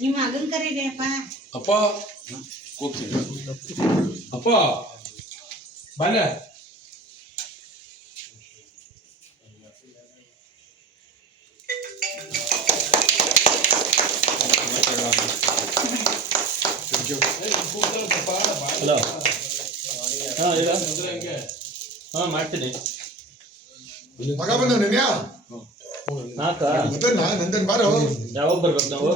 ನಿಮ್ಮ ಮಗನ್ ಕರೀರಿ ಅಪ್ಪ. ಅಪ್ಪ ಕೂಗ್ತೀನಿ. ಅಪ್ಪ ಬಾಲ್ಯ ಹಲೋ. ಹಾಂ ಈಗ ಹಾಂ ಮಾಡ್ತೀನಿ. ಮಗ ಬಂದ ನೆನ್ಯಾ ನಾಲ್ಕಾ ನಂದನ್ ಬಾರೋ. ಯಾವಾಗ ಬರ್ಬೇಕು ನಾವು?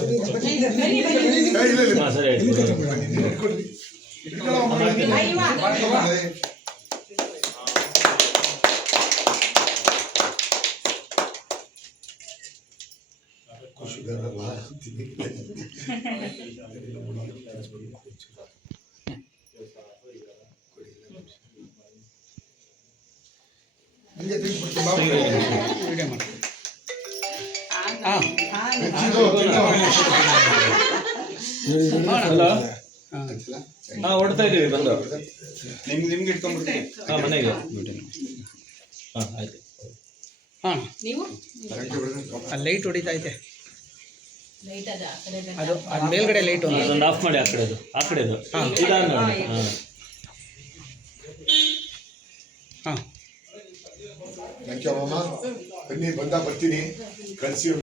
ಹಾಂ ಸರಿ ಆಯ್ತು. ಹಲೋ. ಹಾಂ ಹೊಡ್ತಾ ಇದ್ದೀವಿ ಬಂದು. ನಿಮ್ಗೆ ಇಟ್ಕೊಂಡ್ಬಿಡ್ತೀನಿ. ಹಾಂ ಮನೆಗೆ. ಹಾಂ ಆಯ್ತು. ಹಾಂ ನೀವು ಲೈಟ್ ಹೊಡಿತಾ ಐತೆ ಅದು ಅದು ಮೇಲ್ಗಡೆ ಲೈಟ್ ಒಂದು ಅದೊಂದು ಆಫ್ ಮಾಡಿ ಆ ಕಡೆದು ಹಾಂ ಇದಾನ ನೋಡಿ. ಹಾಂ ಥ್ಯಾಂಕ್ ಯು ಅಮ್ಮ. ಬನ್ನಿ ಬರ್ತೀನಿ ಕಳಿಸಿ.